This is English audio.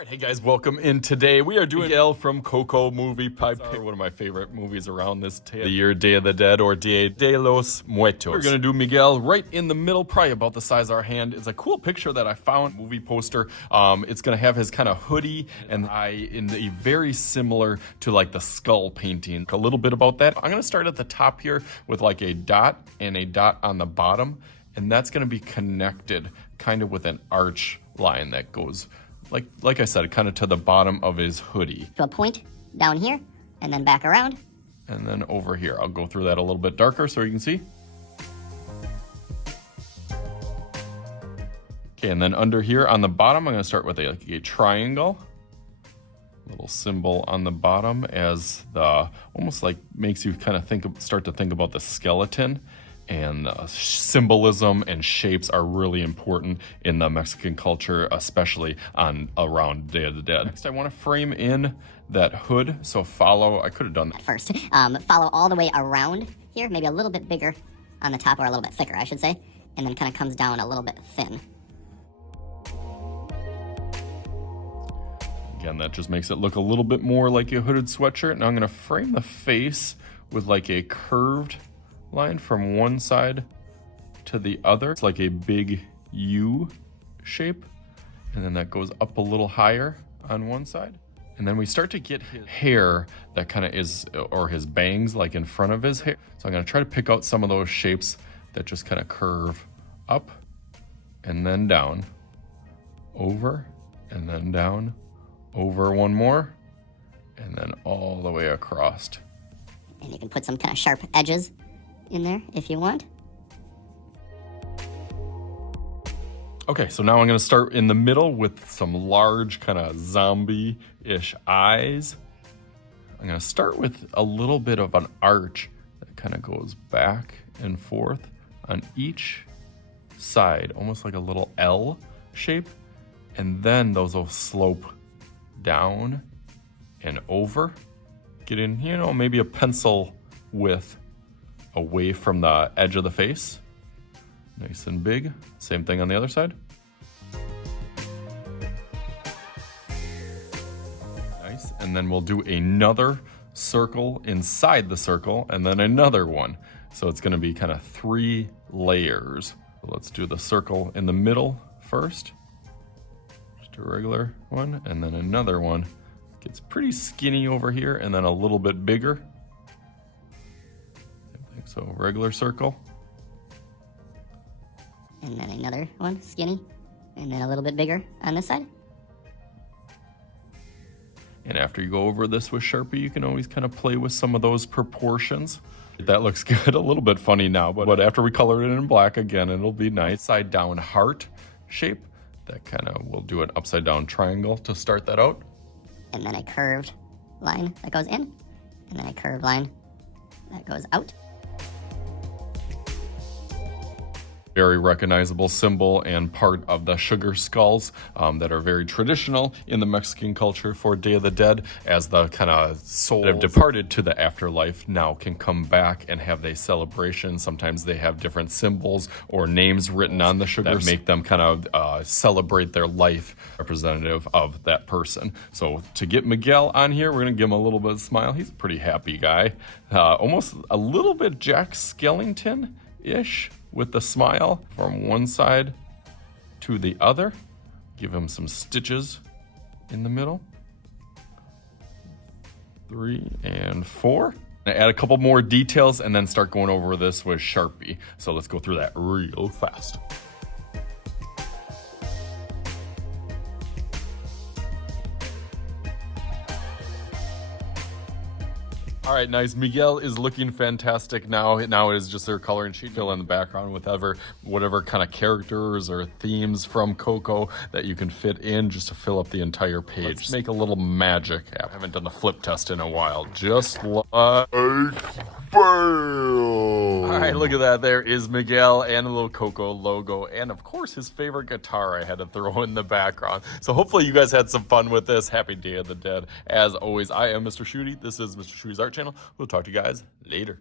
All right, hey guys, welcome in. Today we are doing Miguel from Coco movie. One of my favorite movies around this the year, Day of the Dead, or Dia de los Muertos. We're gonna do Miguel right in the middle, probably about the size of our hand. It's a cool picture that I found, movie poster. It's gonna have his kind of hoodie and eye in a very similar to like the skull painting. A little bit about that. I'm gonna start at the top here with like a dot and a dot on the bottom, and that's gonna be connected kind of with an arch line that goes like I said, kind of to the bottom of his hoodie. To a point down here, and then back around. And then over here. I'll go through that a little bit darker so you can see. Okay, and then under here on the bottom, I'm gonna start with a triangle. Little symbol on the bottom as the, almost like makes you kind of start to think about the skeleton. And symbolism and shapes are really important in the Mexican culture, especially around Day of the Dead. Next, I want to frame in that hood. So follow, I could have done that first. Follow all the way around here, maybe a little bit bigger on the top, or a little bit thicker, I should say. And then kind of comes down a little bit thin. Again, that just makes it look a little bit more like a hooded sweatshirt. Now I'm going to frame the face with like a curved line from one side to the other. It's like a big U shape, and then that goes up a little higher on one side. And then we start to get his hair that kind of is, or his bangs like in front of his hair. So I'm going to try to pick out some of those shapes that just kind of curve up and then down, over and then down, over one more, and then all the way across. And you can put some kind of sharp edges in there if you want. Okay, so now I'm gonna start in the middle with some large kind of zombie-ish eyes. I'm gonna start with a little bit of an arch that kind of goes back and forth on each side, almost like a little L shape. And then those will slope down and over. Get in, maybe a pencil width away from the edge of the face. Nice and big. Same thing on the other side. Nice. And then we'll do another circle inside the circle and then another one. So it's going to be kind of 3 layers. So let's do the circle in the middle first. Just a regular one, and then another one. Gets pretty skinny over here and then a little bit bigger. So regular circle. And then another one, skinny, and then a little bit bigger on this side. And after you go over this with Sharpie, you can always kind of play with some of those proportions. That looks good, a little bit funny now, but after we color it in black again, it'll be nice. Side down heart shape. That kind of, we'll do an upside down triangle to start that out. And then a curved line that goes in, and then a curved line that goes out. Very recognizable symbol and part of the sugar skulls that are very traditional in the Mexican culture for Day of the Dead, as the kind of souls that have departed to the afterlife now can come back and have a celebration. Sometimes they have different symbols or names written on the sugar that make them kind of celebrate their life, representative of that person. So to get Miguel on here, we're going to give him a little bit of smile. He's a pretty happy guy. Almost a little bit Jack Skellington-ish with the smile from one side to the other. Give him some stitches in the middle. 3 and 4. Add a couple more details and then start going over this with Sharpie. So let's go through that real fast. All right, nice. Miguel is looking fantastic now. Now it is just their coloring sheet. Fill in the background with whatever kind of characters or themes from Coco that you can fit in just to fill up the entire page. Let's make a little magic happen. I haven't done the flip test in a while. Just like bam! All right, look at that. There is Miguel and a little Coco logo, and of course his favorite guitar I had to throw in the background. So hopefully you guys had some fun with this. Happy Day of the Dead. As always, I am Mr. Shooty. This is Mr. Shooty's Art Channel. We'll talk to you guys later.